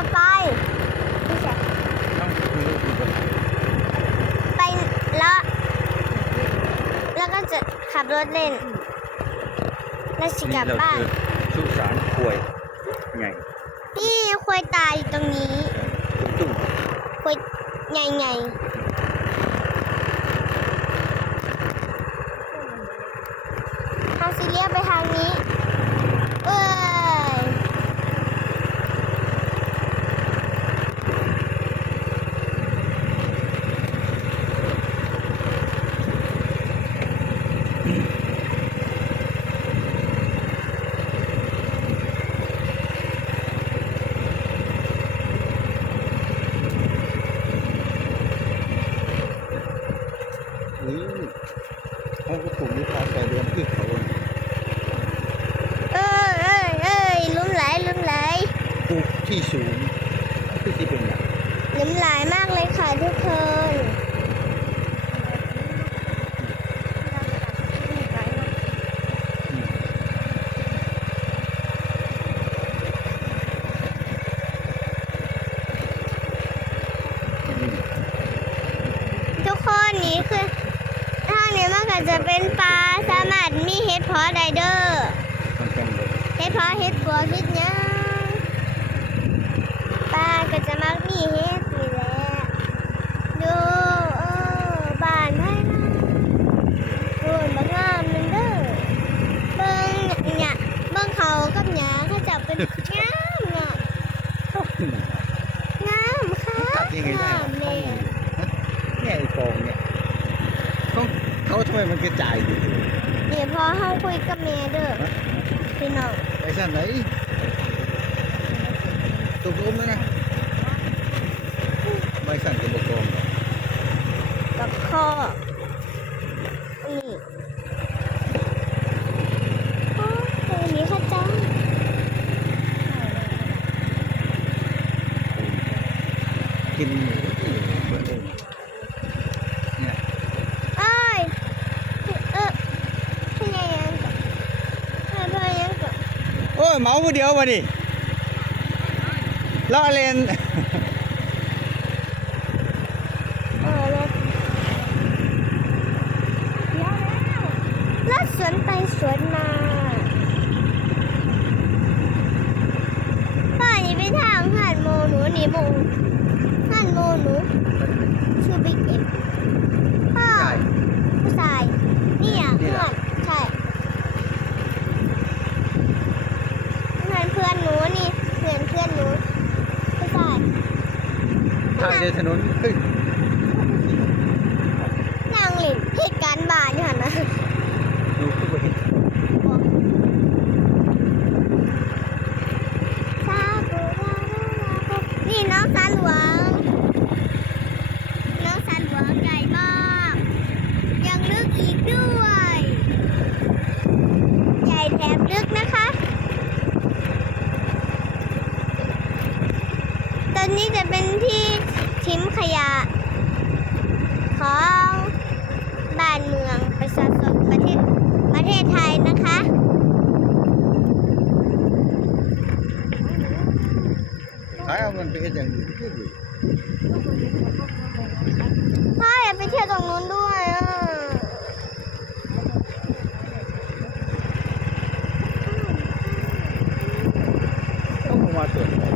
จะไปไม่ใช่ต้องคือคือคนไปแล้วแล้วก็จะขับรถเล่นแล้วสิกลับเราบ้านคือสุสานป่วยใหญ่นี่ควายตายอยู่ตรงนี้ตุ้งควายใหญ่ๆทางซีเรียไปทางนี้ เอ้ย นี่เขาก็ปลูกยุทธาใส่เดือนที่เขา เอ้ยเอ้ยเอ้ยลุ่มไหลลุ่มไหล ปลูก ที่สูงคือที่เป็นอย่างลุ่มไหลมากเลยค่ะทุกคนทุกคนนี่คือทางนี้มันก็จะเป็นปลาสามารถมีเห็ดเพาะได้เด้อมันจังเลยเฮ็ดเพาะเฮ็ดบัวเฮ็ดหยังปลาก็ ปีเฮ็ดนี่แหละดูเออบ้านไผนะดูบักงามนึงเด้อเบิ่งหยเบิ่งเขากับหญ้าเขาจะเป็นงามงามงามค่ะตัดยังไงได้งามวะแม่เนี่ยไอ้กองเนี่ยเขาเขาทำไมมันกระจายอยู่นี่พอเฮาคุยกับแม่เด้อพี่น้องไปสั้นไหนตกลมแล้วนะไม่สั้นจะบกกองหรอก กับ ข้อนี่โอ้ยนี่ค่ะจ้ากินหมูที่เหมือนเดิมเนี่ยเอ้ยเออพี่ยังยังกับพี่พี่ยังกับโอ้ยเมาผู้เดียวมาดิล้อเล่น เออรถรถสวนไปสวนมาป้านี่เป็นทางผ่านโมหนูนี่ โมผ่านโมหนูชื่อบิ๊กเอ็มพ่อใช่ผู้ชายนี่อะนี่เพื่เหรออนใช่เพื่อนเพื่อนหนูนี่เพื่อนเพื่อนหนูผู้ชายทางเดินถนนเฮ้ยนั่งเล่นเหตุการณ์บานอยู่หันนะ ดูขึ้นไปเห็น ซาบูรารานี่น้องสารหลวง น้องสารหลวงใหญ่มาก ยังลึกอีกด้วย ใหญ่แถมลึกนะคะ ตอนนี้จะเป็นที่ทิ้ มขยะ ของบ้านเมืองประชาชนประเทศประเทศไทยนะคะขายเอาเงินไปเฮ็ดอย่างอื่นก็ดีพ่ออย่าไปเที่ยวตรงนู้นด้วยอะต้องมาตรวจสอบ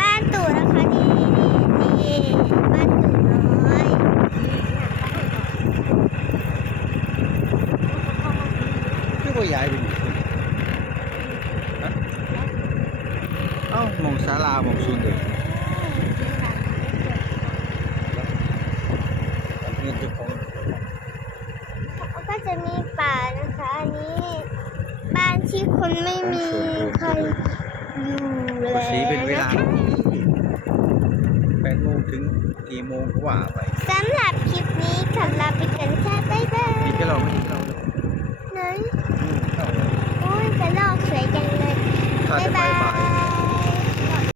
บ้านตู่นะคะนี่นี่นี่บ้านตู่น้อย คือว่าย้ายไปอยู่ที่ฮะเอ้ามองศาลามองศูนย์เด็กเงินเจ้าของก็จะมีป่านะคะอันนี้ บ้านที่คนไม่มีใครอยู่แล้วสีเป็นเวลานะคะแปดโมงถึงกี่โมงก็ว่าไปสำหรับคลิปนี้ขอลาไปกันแค่บ๊ายบาย มีกระเราไม่มีกระเรา ไห